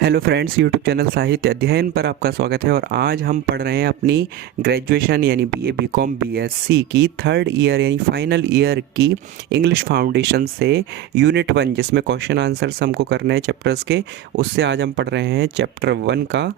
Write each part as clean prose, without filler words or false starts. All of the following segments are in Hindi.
हेलो फ्रेंड्स, यूट्यूब चैनल साहित्य अध्ययन पर आपका स्वागत है। और आज हम पढ़ रहे हैं अपनी ग्रेजुएशन यानी बीए बीकॉम बीएससी की थर्ड ईयर यानी फाइनल ईयर की इंग्लिश फाउंडेशन से यूनिट 1, जिसमें क्वेश्चन आंसर्स हमको करने हैं चैप्टर्स के। उससे आज हम पढ़ रहे हैं चैप्टर 1 का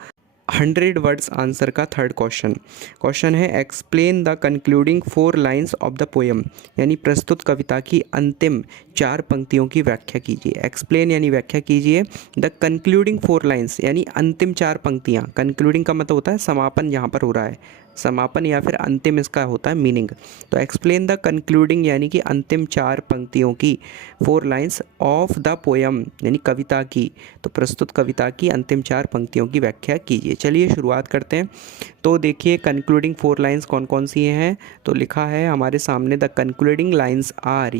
100 वर्ड्स आंसर का थर्ड क्वेश्चन है explain the concluding 4 lines of the poem, यानी प्रस्तुत कविता की अंतिम 4 पंक्तियों की व्याख्या कीजिए। एक्सप्लेन यानी व्याख्या कीजिए द कंक्लूडिंग 4 लाइन्स, यानी अंतिम 4 पंक्तियाँ। कंक्लूडिंग का मतलब होता है समापन, यहाँ पर हो रहा है समापन या फिर अंतिम, इसका होता है मीनिंग। तो एक्सप्लेन द कंक्लूडिंग यानी कि अंतिम 4 पंक्तियों की 4 लाइन्स ऑफ द पोएम, यानी कविता की, तो प्रस्तुत कविता की अंतिम 4 पंक्तियों की व्याख्या कीजिए। चलिए शुरुआत करते हैं। तो देखिए कंक्लूडिंग 4 लाइन्स कौन कौन सी हैं। तो लिखा है हमारे सामने द कंक्लूडिंग लाइन्स आर,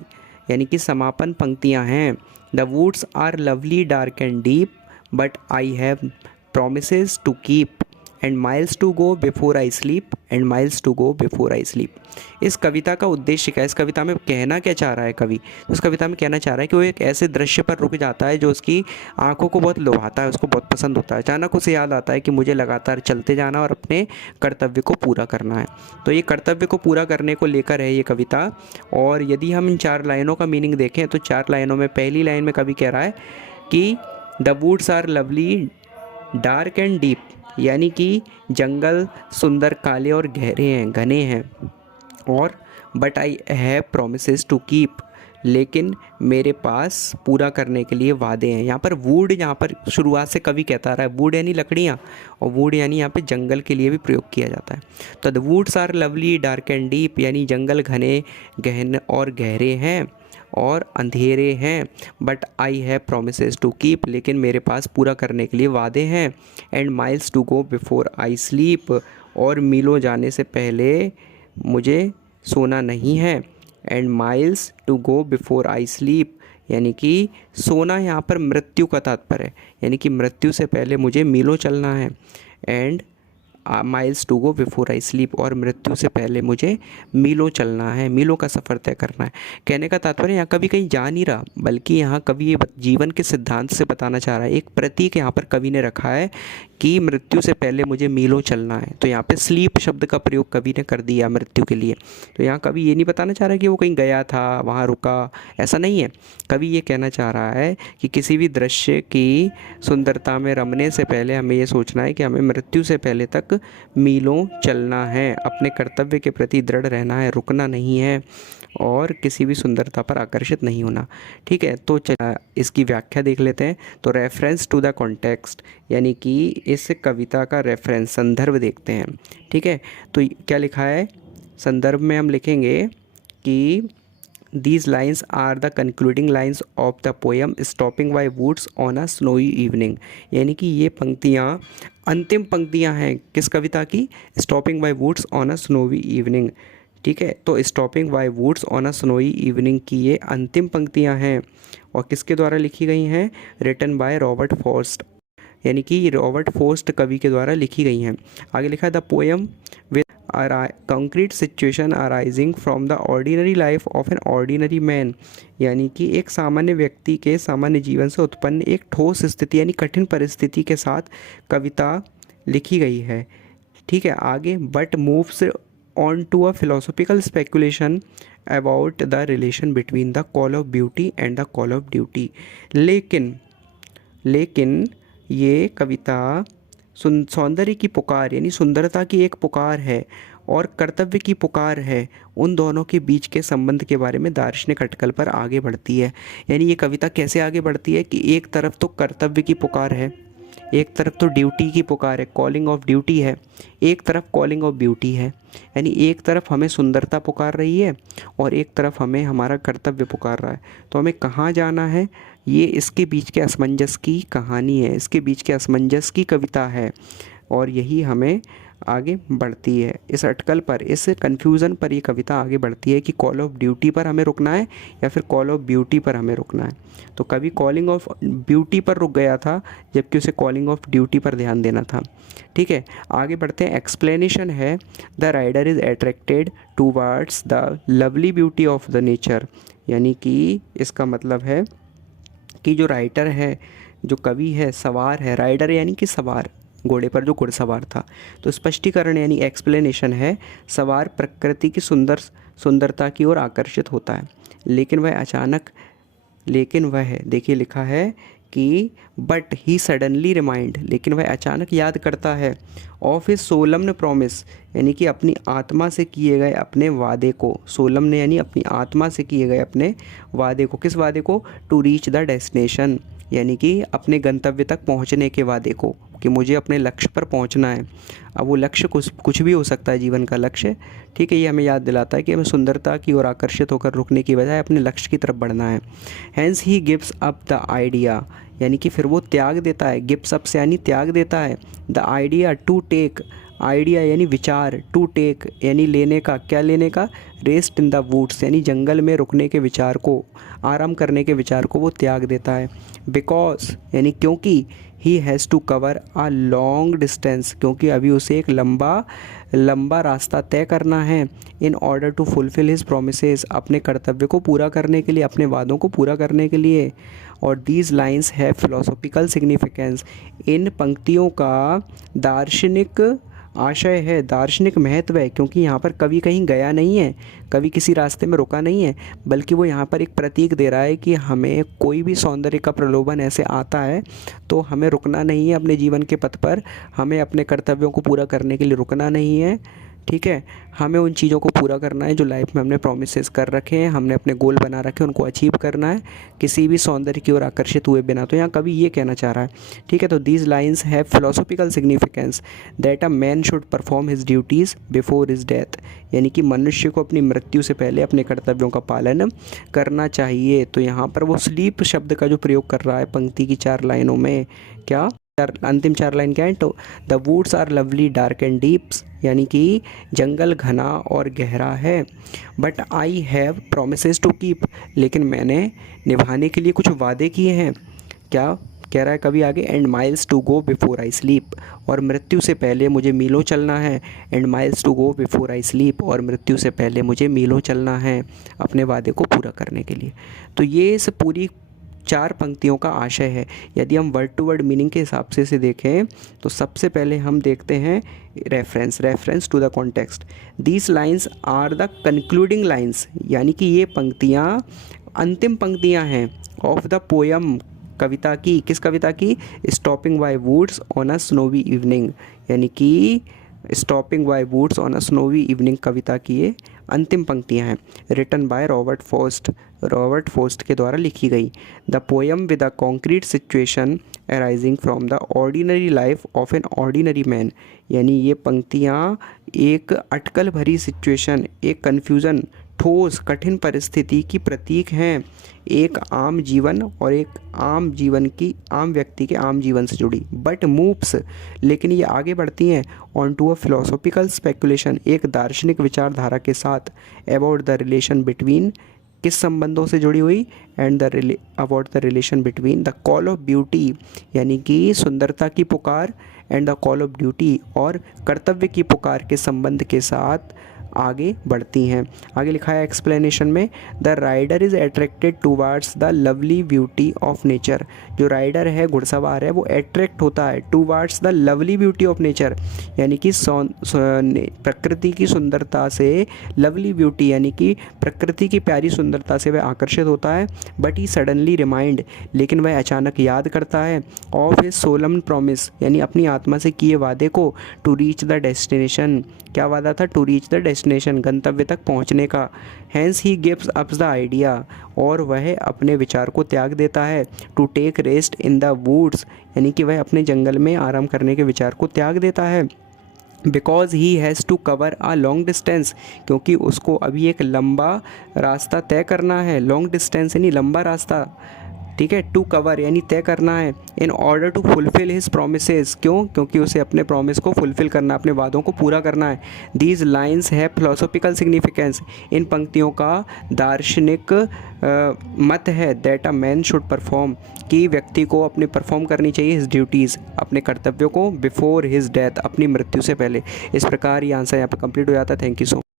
यानी कि समापन पंक्तियां हैं। The woods are lovely dark and deep but I have promises to keep and miles to go before I sleep and miles to go before I sleep. इस कविता का उद्देश्य क्या है, इस कविता में कहना क्या चाह रहा है कवि। उस कविता में कहना चाह रहा है कि वो एक ऐसे दृश्य पर रुक जाता है जो उसकी आंखों को बहुत लुभाता है, उसको बहुत पसंद होता है। अचानक उसे याद आता है कि मुझे लगातार चलते जाना और अपने कर्तव्य को पूरा करना है। तो ये कर्तव्य को पूरा करने को लेकर है ये कविता। और यदि हम इन 4 लाइनों का मीनिंग देखें तो 4 लाइनों में पहली लाइन में कवि कह रहा है कि the woods are lovely dark and deep, यानी कि जंगल सुंदर, काले और गहरे हैं, घने हैं। और but I have promises to keep, लेकिन मेरे पास पूरा करने के लिए वादे हैं। यहाँ पर वुड, यहाँ पर शुरुआत से कवि कहता रहा है वुड यानी लकड़ियाँ, और वुड यानी यहाँ पे जंगल के लिए भी प्रयोग किया जाता है। तो the woods are lovely dark and deep, यानी जंगल घने, गहन और गहरे हैं और अंधेरे हैं। But I have promises to keep, लेकिन मेरे पास पूरा करने के लिए वादे हैं। And miles to go before I sleep, और मीलों जाने से पहले मुझे सोना नहीं है। And miles to go before I sleep, यानी कि सोना यहाँ पर मृत्यु का तात्पर्य है, यानी कि मृत्यु से पहले मुझे मीलों चलना है। And miles to go before I sleep, और मृत्यु से पहले मुझे मीलों चलना है, मीलों का सफ़र तय करना है। कहने का तात्पर्य यहाँ कभी कहीं जा नहीं रहा, बल्कि यहाँ कवि ये जीवन के सिद्धांत से बताना चाह रहा है। एक प्रतीक यहाँ पर कवि ने रखा है कि मृत्यु से पहले मुझे मीलों चलना है। तो यहाँ पे स्लीप शब्द का प्रयोग कवि ने कर दिया मृत्यु के लिए। तो यहाँ कवि ये नहीं बताना चाह रहा है कि वो कहीं गया था वहाँ रुका, ऐसा नहीं है। कवि ये कहना चाह रहा है कि किसी भी दृश्य की सुंदरता में रमने से पहले हमें ये सोचना है कि हमें मृत्यु से पहले तक मीलों चलना है, अपने कर्तव्य के प्रति दृढ़ रहना है, रुकना नहीं है और किसी भी सुंदरता पर आकर्षित नहीं होना। ठीक है, तो इसकी व्याख्या देख लेते हैं। तो रेफरेंस टू द कॉन्टेक्स्ट, यानी कि इस कविता का रेफरेंस, संदर्भ देखते हैं। ठीक है, तो क्या लिखा है संदर्भ में, हम लिखेंगे कि These lines are the concluding lines of the poem Stopping by Woods on a Snowy Evening, यानी कि ये पंक्तियाँ अंतिम पंक्तियाँ हैं किस कविता की, Stopping by Woods on a Snowy Evening। ठीक है, तो Stopping by Woods on a Snowy Evening की ये अंतिम पंक्तियाँ हैं और किसके द्वारा लिखी गई हैं, रिटन बाय रॉबर्ट फॉस्ट, यानी कि रॉबर्ट फॉस्ट कवि के द्वारा लिखी गई हैं। आगे लिखा है the poem with concrete situation arising from the ordinary life of an ordinary man, यानी कि एक सामान्य व्यक्ति के सामान्य जीवन से उत्पन्न एक ठोस स्थिति यानी कठिन परिस्थिति के साथ कविता लिखी गई है। ठीक है, आगे but moves on to a philosophical speculation about the relation between the call of beauty and the call of duty. लेकिन ये कविता सौंदर्य की पुकार यानी सुंदरता की एक पुकार है और कर्तव्य की पुकार है, उन दोनों के बीच के संबंध के बारे में दार्शनिक अटकल पर आगे बढ़ती है। यानी ये कविता कैसे आगे बढ़ती है कि एक तरफ तो कर्तव्य की पुकार है, एक तरफ तो ड्यूटी की पुकार है, कॉलिंग ऑफ ड्यूटी है, एक तरफ कॉलिंग ऑफ ब्यूटी है। यानी एक तरफ हमें सुंदरता पुकार रही है और एक तरफ हमें हमारा कर्तव्य पुकार रहा है। तो हमें कहाँ जाना है, ये इसके बीच के असमंजस की कहानी है, इसके बीच के असमंजस की कविता है और यही हमें आगे बढ़ती है। इस अटकल पर, इस कन्फ्यूज़न पर ये कविता आगे बढ़ती है कि कॉल ऑफ ड्यूटी पर हमें रुकना है या फिर कॉल ऑफ ब्यूटी पर हमें रुकना है। तो कवि कॉलिंग ऑफ ब्यूटी पर रुक गया था जबकि उसे कॉलिंग ऑफ ड्यूटी पर ध्यान देना था। ठीक है, आगे बढ़ते हैं। एक्सप्लेनेशन है the rider is attracted towards the lovely beauty of the nature, यानी कि इसका मतलब है कि जो राइटर है जो कवि है सवार है, राइडर यानी कि सवार, घोड़े पर जो घुड़सवार था। तो स्पष्टीकरण यानी एक्सप्लेनेशन है, सवार प्रकृति की सुंदरता की ओर आकर्षित होता है, लेकिन वह देखिए लिखा है कि बट ही सडनली रिमाइंड, लेकिन वह अचानक याद करता है, ऑफ हिज सोलम्न प्रॉमिस, यानी कि अपनी आत्मा से किए गए अपने वादे को, सोलम्न यानी अपनी आत्मा से किए गए अपने वादे को, किस वादे को, टू रीच द डेस्टिनेशन, यानी कि अपने गंतव्य तक पहुंचने के वादे को, कि मुझे अपने लक्ष्य पर पहुंचना है। अब वो लक्ष्य कुछ भी हो सकता है, जीवन का लक्ष्य, ठीक है। ये हमें याद दिलाता है कि हमें सुंदरता की ओर आकर्षित होकर रुकने की बजाय अपने लक्ष्य की तरफ बढ़ना है। Hence he gives up the idea, यानी कि फिर वो त्याग देता है, गिव्स अप से यानी त्याग देता है, the idea to take, idea यानी विचार, टू टेक यानी लेने का, क्या लेने का, रेस्ट इन द वुड्स यानी जंगल में रुकने के विचार को, आराम करने के विचार को वो त्याग देता है। बिकॉज यानी क्योंकि, he has to cover a long distance, क्योंकि अभी उसे एक लंबा रास्ता तय करना है, in order to fulfil his promises, अपने कर्तव्य को पूरा करने के लिए, अपने वादों को पूरा करने के लिए। और these lines have philosophical significance, इन पंक्तियों का दार्शनिक आशय है, दार्शनिक महत्व है, क्योंकि यहाँ पर कवि कहीं गया नहीं है, कवि किसी रास्ते में रुका नहीं है, बल्कि वो यहाँ पर एक प्रतीक दे रहा है कि हमें कोई भी सौंदर्य का प्रलोभन ऐसे आता है तो हमें रुकना नहीं है अपने जीवन के पथ पर, हमें अपने कर्तव्यों को पूरा करने के लिए रुकना नहीं है, ठीक है। हमें उन चीज़ों को पूरा करना है जो लाइफ में हमने प्रोमिसेस कर रखे हैं, हमने अपने गोल बना रखे हैं, उनको अचीव करना है, किसी भी सौंदर्य की ओर आकर्षित हुए बिना। तो यहाँ कवि ये कहना चाह रहा है, ठीक है। तो these lines have philosophical significance that a man should perform his duties before his death, यानी कि मनुष्य को अपनी मृत्यु से पहले अपने कर्तव्यों का पालन करना चाहिए। तो यहाँ पर वो स्लीप शब्द का जो प्रयोग कर रहा है पंक्ति की 4 लाइनों में, क्या अंतिम 4 लाइन क्या है, तो the woods are lovely dark and deeps, यानी कि जंगल घना और गहरा है, but I have promises to keep, लेकिन मैंने निभाने के लिए कुछ वादे किए हैं। क्या कह रहा है कभी आगे, and miles to go before I sleep, और मृत्यु से पहले मुझे मीलों चलना है, and miles to go before I sleep, और मृत्यु से पहले मुझे मीलों चलना है अपने वादे को पूरा करने के लिए। तो ये इस पूरी 4 पंक्तियों का आशय है। यदि हम वर्ड टू वर्ड मीनिंग के हिसाब से इसे देखें तो सबसे पहले हम देखते हैं reference to the context. These lines are the concluding lines, यानी कि ये पंक्तियाँ अंतिम पंक्तियाँ हैं ऑफ द पोयम, कविता की, किस कविता की, stopping by woods on a snowy evening, यानी कि stopping by woods on a snowy evening कविता की ये अंतिम पंक्तियाँ हैं। रिटन बाय रॉबर्ट फोस्ट के द्वारा लिखी गई। The poem with a concrete situation arising from the ordinary life of an ordinary man, यानी ये पंक्तियाँ एक अटकल भरी सिचुएशन, एक कन्फ्यूज़न, ठोस कठिन परिस्थिति की प्रतीक हैं, एक आम जीवन और एक आम व्यक्ति के आम जीवन से जुड़ी। बट मूव्स, लेकिन ये आगे बढ़ती हैं on to a philosophical speculation, एक दार्शनिक विचारधारा के साथ, अबाउट द रिलेशन बिटवीन, किस संबंधों से जुड़ी हुई, and about the relation between the call of beauty, यानी कि सुंदरता की पुकार, and the call of duty, और कर्तव्य की पुकार के संबंध के साथ आगे बढ़ती हैं। आगे लिखा है एक्सप्लेनेशन में, the rider is attracted towards the lovely beauty of nature, जो राइडर है, घुड़सवार है, वो अट्रैक्ट होता है towards the lovely beauty of nature, यानी कि प्रकृति की सुंदरता से, लवली ब्यूटी यानी कि प्रकृति की प्यारी सुंदरता से वह आकर्षित होता है। बट ही सडनली रिमाइंड, लेकिन वह अचानक याद करता है, ऑफ हिज सोलम्न प्रॉमिस, यानी अपनी आत्मा से किए वादे को, टू रीच द डेस्टिनेशन, क्या वादा था, टू रीच द डेस्टिनेशन, गंतव्य तक पहुंचने का। Hence he gives up the idea, और वह अपने विचार को त्याग देता है, to take rest in the woods, यानी कि वह अपने जंगल में आराम करने के विचार को त्याग देता है। Because he has to cover a long distance, क्योंकि उसको अभी एक लंबा रास्ता तय करना है, लॉन्ग डिस्टेंस यानी लंबा रास्ता, ठीक है, टू कवर यानी तय करना है, in order to fulfil his promises, क्यों, क्योंकि उसे अपने प्रॉमिस को फुलफ़िल करना, अपने वादों को पूरा करना है। दीज लाइन्स है फिलोसॉफिकल सिग्निफिकेंस, इन पंक्तियों का दार्शनिक मत है, that a man should perform, कि व्यक्ति को अपने परफॉर्म करनी चाहिए हिज ड्यूटीज़, अपने कर्तव्यों को, बिफोर हिज डेथ, अपनी मृत्यु से पहले। इस प्रकार ये आंसर यहाँ पर कंप्लीट हो जाता है। Thank you so much.